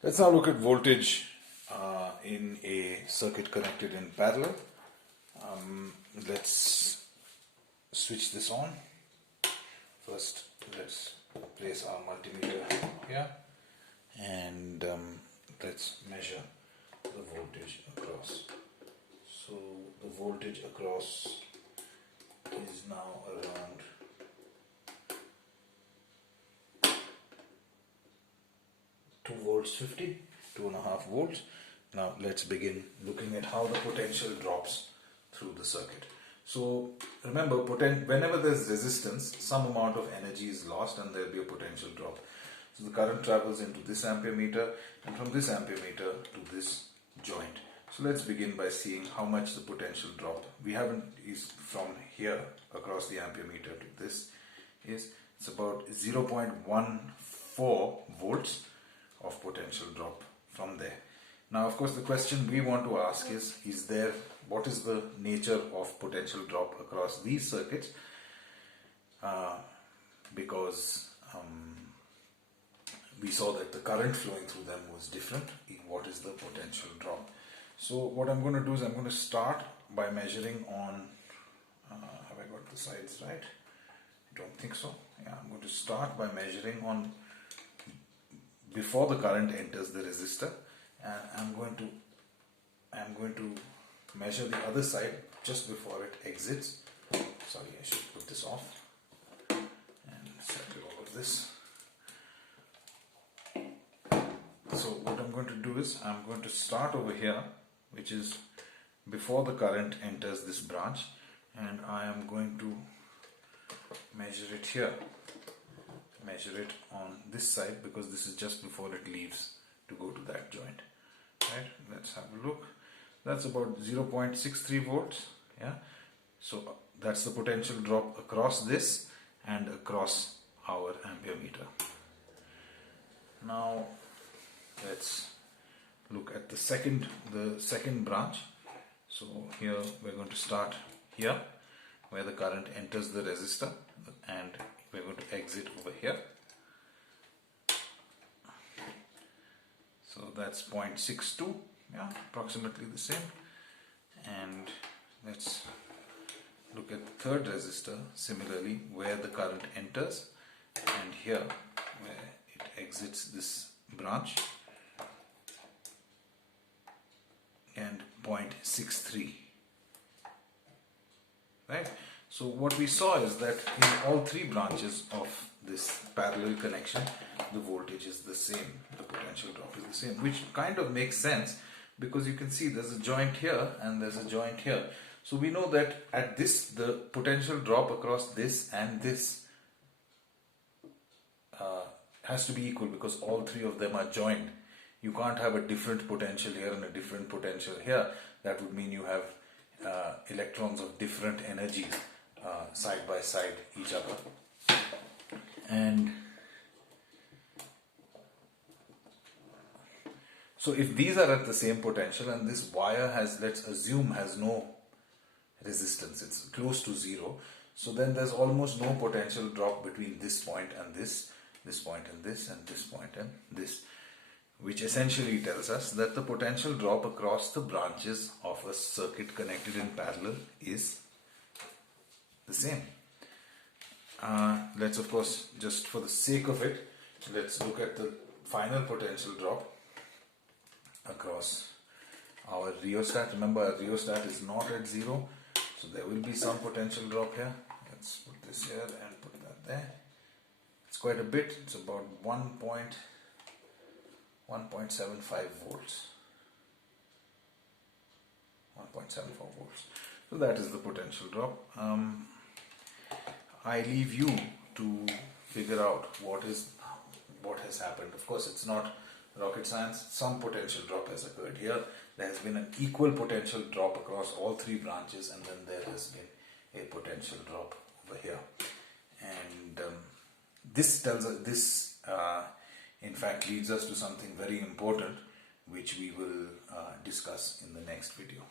Let's now look at voltage in a circuit connected in parallel. Let's switch this on. First, let's place our multimeter here and let's measure the voltage across. So the voltage across is now around 2 volts 50, 2.5 volts. Now let's begin looking at how the potential drops through the circuit. So remember, whenever there's resistance, some amount of energy is lost and there will be a potential drop. So the current travels into this ampere meter and from this ampere meter to this joint. So let's begin by seeing how much the potential drop is from here across the ampere meter to this is. It's about 0.14 volts of potential drop from there. Now, of course, the question we want to ask is what is the nature of potential drop across these circuits? Because we saw that the current flowing through them was different. What is the potential drop? So what I'm going to do is I'm going to start by measuring on, have I got the sides right? I don't think so. Yeah, I'm going to start by measuring on before the current enters the resistor, and I'm going to measure the other side just before it exits. Sorry, I should put this off and settle all of this. So what I'm going to do is I'm going to start over here, which is before the current enters this branch, and I am going to measure it here. Measure it on this side because this is just before it leaves to go to that joint. Right? Let's have a look. That's about 0.63 volts. Yeah. So that's the potential drop across this and across our ampere meter. Now let's look at the second branch. So here we're going to start here where the current enters the resistor, and we're going to exit over here. So that's 0.62, yeah, approximately the same. And let's look at the third resistor similarly where the current enters, and here where it exits this branch, and 0.63. Right? So what we saw is that in all three branches of this parallel connection, the voltage is the same, the potential drop is the same, which kind of makes sense because you can see there's a joint here and there's a joint here. So we know that at this, the potential drop across this and this has to be equal because all three of them are joined. You can't have a different potential here and a different potential here. That would mean you have electrons of different energies side by side each other. And so if these are at the same potential and this wire has, let's assume, has no resistance, it's close to zero, so then there's almost no potential drop between this point and this point and this, and this point and this, which essentially tells us that the potential drop across the branches of a circuit connected in parallel is the same. Let's, of course, just for the sake of it, let's look at the final potential drop across our rheostat. Remember, our rheostat is not at zero, so there will be some potential drop here. Let's put this here and put that there. It's quite a bit. It's about 1.75 volts. 1.74 volts. So that is the potential drop. I leave you to figure out what has happened. Of course, it's not rocket science. Some potential drop has occurred here. There has been an equal potential drop across all three branches, and then there has been a potential drop over here. And this tells us in fact leads us to something very important, which we will discuss in the next video.